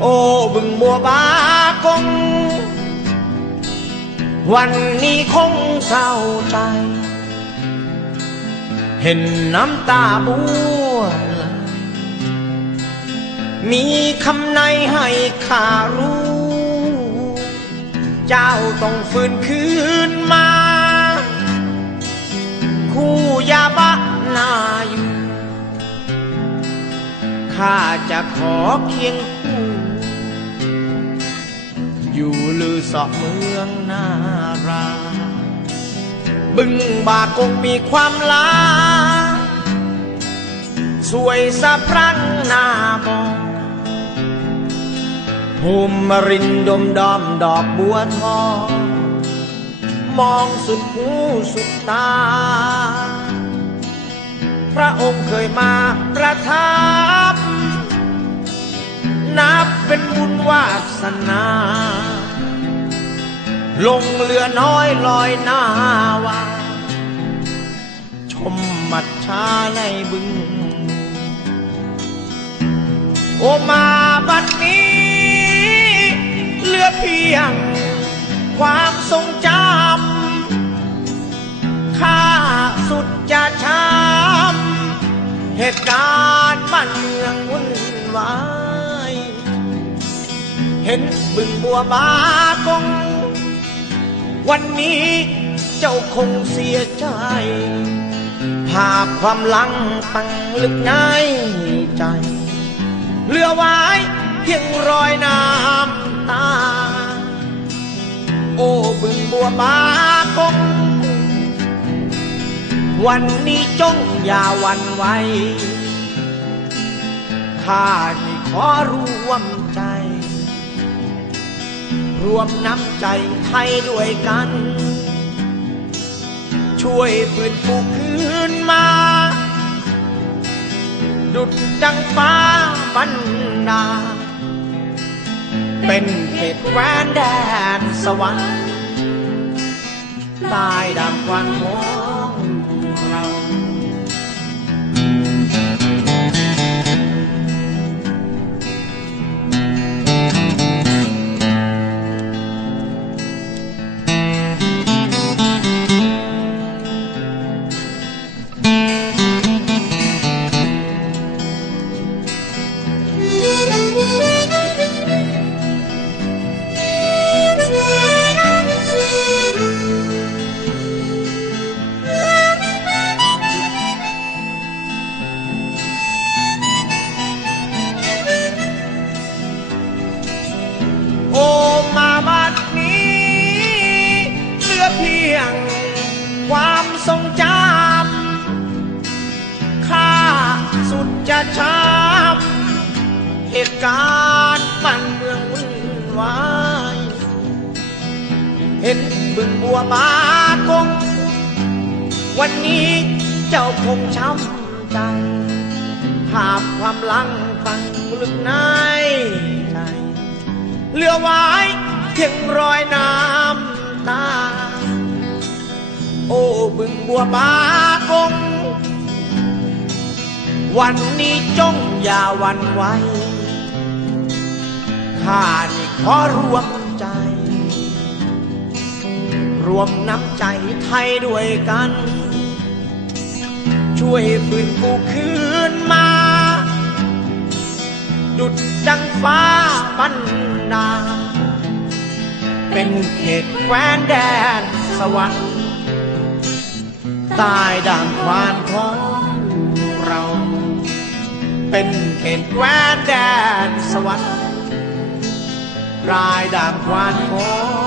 โอ้บึงบัวบากง วันนี้คงเศร้าใจ เห็นน้ำตาบัวมีคำในให้ข้ารู้ เจ้าต้องฟื้นคืนมา คู่ยาบะนาอยู่ข้าจะขอเคียง สอบเมืองนารา บึงบากงมีความลาสวยสะพรั่งหน้ามองภูมิรินดมดอมดอกบัวทอง มองสุดหูสุดตา พระองค์เคยมาประทับ นับเป็นบุญวาสนา ลงเรือน้อยลอยหน้าวาชมมัดชาในบึง โอมาบัดนี้ เลือเพียง ความทรงจำข้าสุดจะช้ำเหตุการณ์บ้านเมืองวุ่นวาย เห็นบึงบัวบากง วันนี้เจ้าคงเสียใจภาพความลังตั้งลึกในใจเหลือไว้เพียงรอยน้ำตา โอ้บึงบัวบากงวันนี้จงอย่าหวันไหวข้านี่ขอร่วมใจ รวมน้ำใจไทยด้วยกัน ช่วยฟื้นฟูคืนมา ดุดดังฟ้าบันดา เป็นเขตแคว้นแดนสวรรค์ใตายดำควันของเรา ความทรงจำข้าสุดจะช้ำเหตุการณ์บ้านเมืองวุ่นวายเห็นบึงบัวบากง วันนี้เจ้าคงช้ำใจภาพความลังฟังลึกในใจเหลือไว้เพียงรอยน้ำตา โอ้บึงบัวบากง วันนี้จงอย่าหวันไหวข้านี่ขอรวมใจ รวมน้ำใจไทยด้วยกัน ช่วยฟื้นฟูคืนมา ดุดดังฟ้าบันดา เป็นเขตแคว้นแดนสวรรค์ ใตายด่างควานของเรา เป็นเขตแคว้นแดนสวรรค์รายด่างควานของ